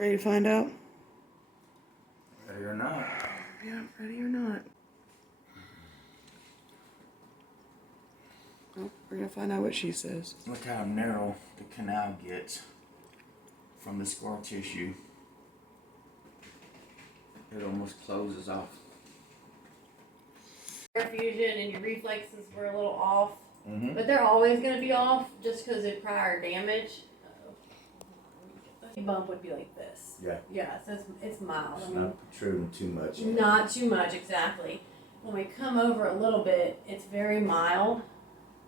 Ready to find out? Ready or not. Yeah, ready or not. Oh, we're gonna find out what she says. Look how narrow the canal gets from the scar tissue. It almost closes off. Your fusion and your reflexes were a little off, Mm-hmm. but they're always going to be off just because of prior damage. The bump would be like this. Yeah. Yeah, so it's mild. It's not protruding too much. Not too much, exactly. When we come over a little bit, it's very mild,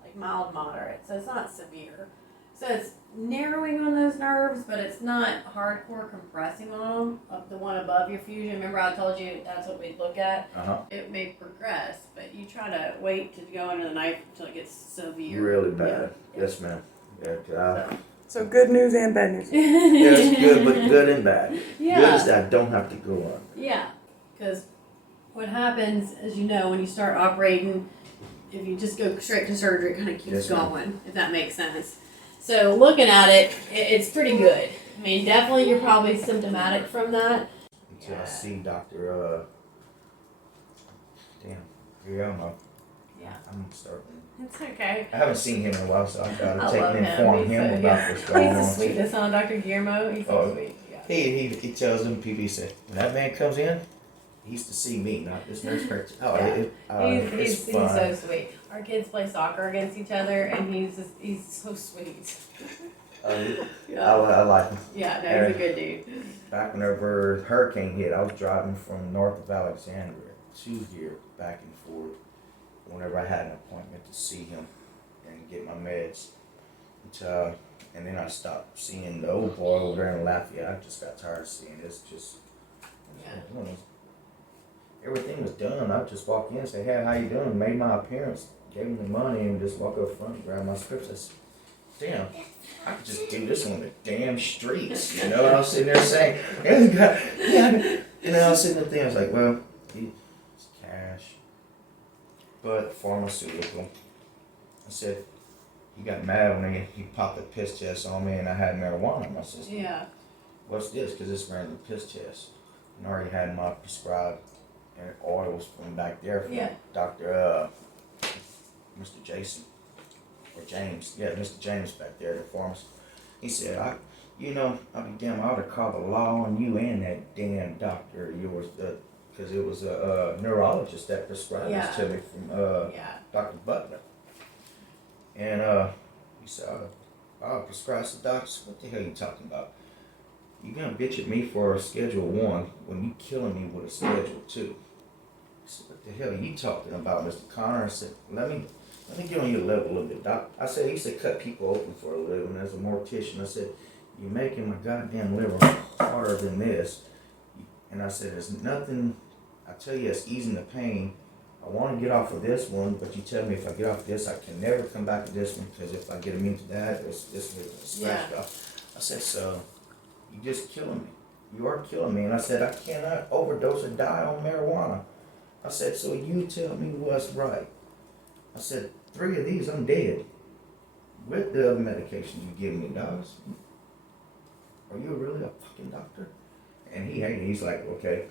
like mild moderate, so it's not severe. So it's narrowing on those nerves, but it's not hardcore compressing on them. Up the one above your fusion, remember I told you that's what we'd look at? Uh-huh. It may progress, but you try to wait to go under the knife until it gets severe. Really bad. Yeah. Yes, ma'am. Yeah, So good news and bad news. yeah, it's good, but good and bad. Yeah. Good is that I don't have to go on. Yeah, because what happens, as you know, when you start operating, if you just go straight to surgery, it kind of keeps Yes, ma'am. going, if that makes sense. So looking at it, it's pretty good. I mean, definitely you're probably symptomatic from that. Until I see Dr. Damn, Guillermo. Yeah. I'm starting. It's okay. I haven't seen him in a while, so I gotta I take love and him. inform He's him so- about yeah. what's going He's on. the sweetest on Dr. Guillermo. He's so Oh. sweet. Yeah. He tells them, people, he said, when that man comes in, he's to see me, not this nurse practitioner. Oh, Yeah. it's He's fun. so sweet. Our kids play soccer against each other, and he's so sweet. I like him. Yeah, no, he's a good dude. Back whenever hurricane hit, I was driving from north of Alexandria to here, back and forth, whenever I had an appointment to see him and get my meds. And then I stopped seeing the old boy over there in Lafayette. I just got tired of seeing this. Everything was done. I just walk in and say, hey, how you doing? Made my appearance, gave him the money, and just walk up front and grab my scripts. I said, damn, I could just do this on the damn streets. You know, I was sitting there saying, I was sitting there, I was like, well, it's cash, but pharmaceutical. I said, he got mad when he popped a piss test on me and I had marijuana in my system. Yeah. What's this? Because it's random piss test. And I already had my prescribed and oils from back there from Dr. Mr. Jason. Or James. Yeah, Mr. James back there, the pharmacist. He said, I'll be damn, I ought to call the law on you and that damn doctor of yours. Because it was a neurologist that prescribed this to me from Dr. Butler. And he said, I'll prescribe some doctors. What the hell are you talking about? You gonna bitch at me for a Schedule 1 when you killing me with a Schedule 2. I said, what the hell are you talking about, Mr. Connor? I said, let me get on your level a little bit, Doc. I said, I used to cut people open for a living as a mortician. I said, you're making my goddamn liver harder than this. And I said, there's nothing, I tell you, it's easing the pain. I want to get off of this one, but you tell me if I get off this, I can never come back to this one, because if I get them into that, this one is scratched off. I said, so, you're just killing me. You are killing me. And I said, I cannot overdose or die on marijuana. I said, so you tell me what's right. I said, 3 of these, I'm dead. With the other medications you give me, dogs. Are you really a fucking doctor? And he's like, okay.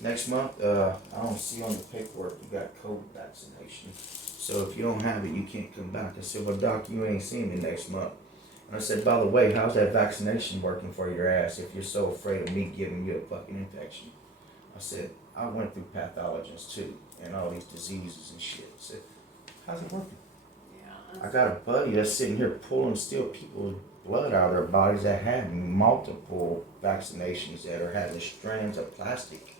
Next month, I don't see on the paperwork you got COVID vaccination. So if you don't have it, you can't come back. I said, well, Doc, you ain't seeing me next month. And I said, by the way, how's that vaccination working for your ass if you're so afraid of me giving you a fucking infection? I said, I went through pathologists too, and all these diseases and shit. I said, how's it working? Yeah. I got a buddy that's sitting here pulling still people's blood out of their bodies that had multiple vaccinations that are having strands of plastic.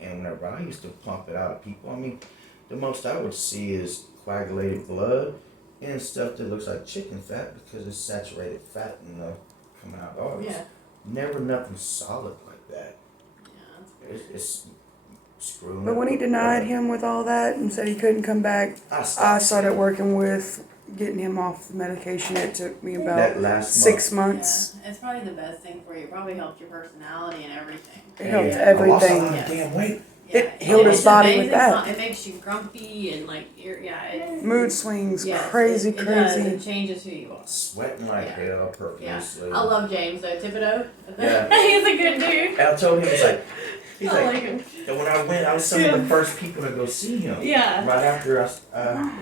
And whenever I used to pump it out of people, I mean, the most I would see is coagulated blood and stuff that looks like chicken fat because it's saturated fat and coming out. Oh, Yeah. Never nothing solid like that. Yeah, that's It's screwing. But when he denied him with all that and said he couldn't come back, I started working with getting him off the medication. It took me about that last 6 months. Yeah, it's probably the best thing for you. It probably helped your personality and everything. It helped I lost a everything. lot of damn weight. It healed his it's body with amazing that. how it makes you grumpy and like it's Mood swings, yes, crazy, it does. crazy. It changes who you are. Sweating like hell, profusely. I love James though, Thibodeau. Yeah. He's a good dude. I told him, he's I like, like him. and when I went, I was some of the first people to go see him. Yeah. Right after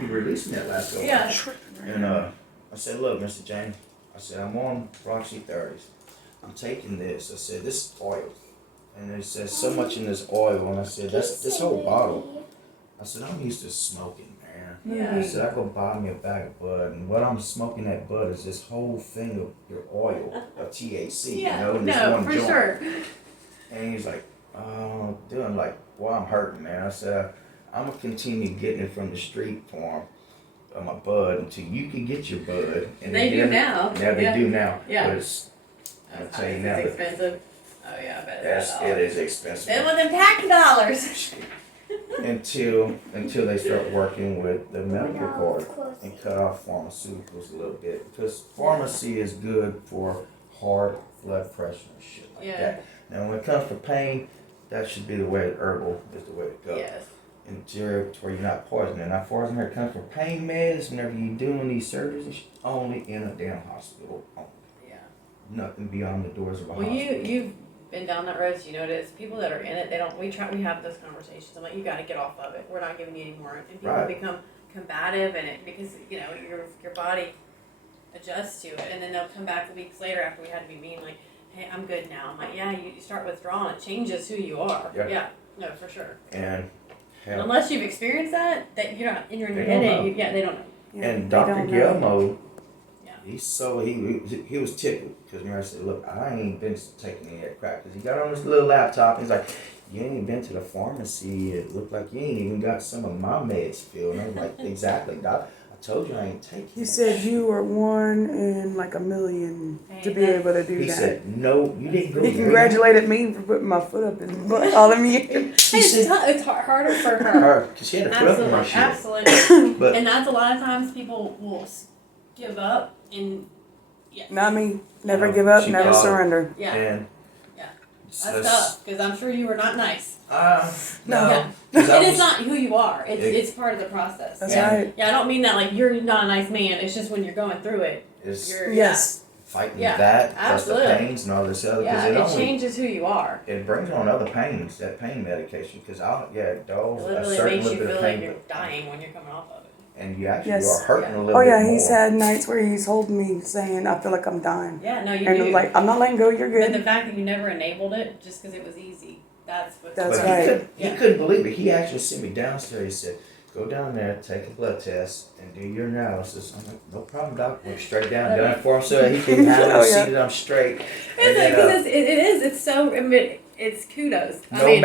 he released me that last go. Yeah. And I said, look, Mr. James, I said, I'm on Roxy 30s. I'm taking this. I said, this is oil. And it says so much in this oil. And I said, that's this whole bottle. I said, I'm used to smoking, man. Yeah. I said, I go buy me a bag of bud. And what I'm smoking that bud is this whole thing of your oil, of THC, Yeah. you know, in this No, one for joint. sure. And he's like, oh, dude, I'm like, well, I'm hurting, man. I said, I'm going to continue getting it from the street farm of my bud until you can get your bud. And They do now. Yeah, they do now. Yeah. But I'll tell you now, It's expensive. Oh yeah, I bet it's it is expensive. It was them tax dollars. until they start working with the medical card and cut off pharmaceuticals a little bit. Because pharmacy is good for heart, blood pressure, and shit like that. Now, when it comes to pain, that should be the way. Herbal is the way to go. Yes. Until to where you're not poisoning. Now, as far as when it comes for pain meds, whenever you're doing these surgeries, it's only in a damn hospital. Only. Yeah. Nothing beyond the doors of a Well, hospital. you've been down that road, so you notice people that are in it. They don't. We have those conversations. I'm like, you got to get off of it. We're not giving you any more. And people become combative in it because your body adjusts to it, and then they'll come back weeks later after we had to be mean, like, hey, I'm good now. I'm like, yeah, you start withdrawing. It changes who you are. Yeah. No, for sure. And unless you've experienced that you're not in your They head. don't know. They don't know. Yeah, and they Dr. don't know. Guillermo, Yeah. he was tickled because remember I said, look, I ain't been taking any of that crap because he got on his little laptop. He's like, you ain't even been to the pharmacy. It looked like you ain't even got some of my meds filled. And I'm like, exactly, Doc. I told you I ain't taking. He said you were 1 in like a million to be able to do He that. said, no, you didn't go. He congratulated me for putting my foot up his butt all them years. It's harder for her. Because she had a foot up in my shit. Absolutely. But And that's a lot of times people will give up and Not me. Never No, give up, she never got it. surrender. yeah. and Yeah. so That's tough because I'm sure you were not nice. no. Yeah. 'Cause I It is was- not who you are. It's part of the process. That's yeah. right. Yeah, I don't mean that like you're not a nice man. It's just when you're going through it, It's you're Yes. fighting Yeah, that, plus the absolutely. pains and all this other. yeah, Because it changes who you are. it brings on other pains, that pain medication. Because It dose a literally certain makes you little bit feel of like pain, you're dying when you're coming off of it. and you actually Yes. are hurting Yeah. a little Oh bit yeah, more. he's had nights where he's holding me saying, I feel like I'm dying. Yeah, no, you And do. I'm like, I'm not letting go, you're But the good. fact that you never enabled it just because it was easy, that's what. That's But right. he couldn't believe it. He actually sent me downstairs. He said, go down there, take a blood test, and do your analysis. I'm like, no problem, doc. Went straight down, done it for him so he can have Oh, see yeah. that I'm straight. It's And then, it's so, I mean, it's kudos. I no mean,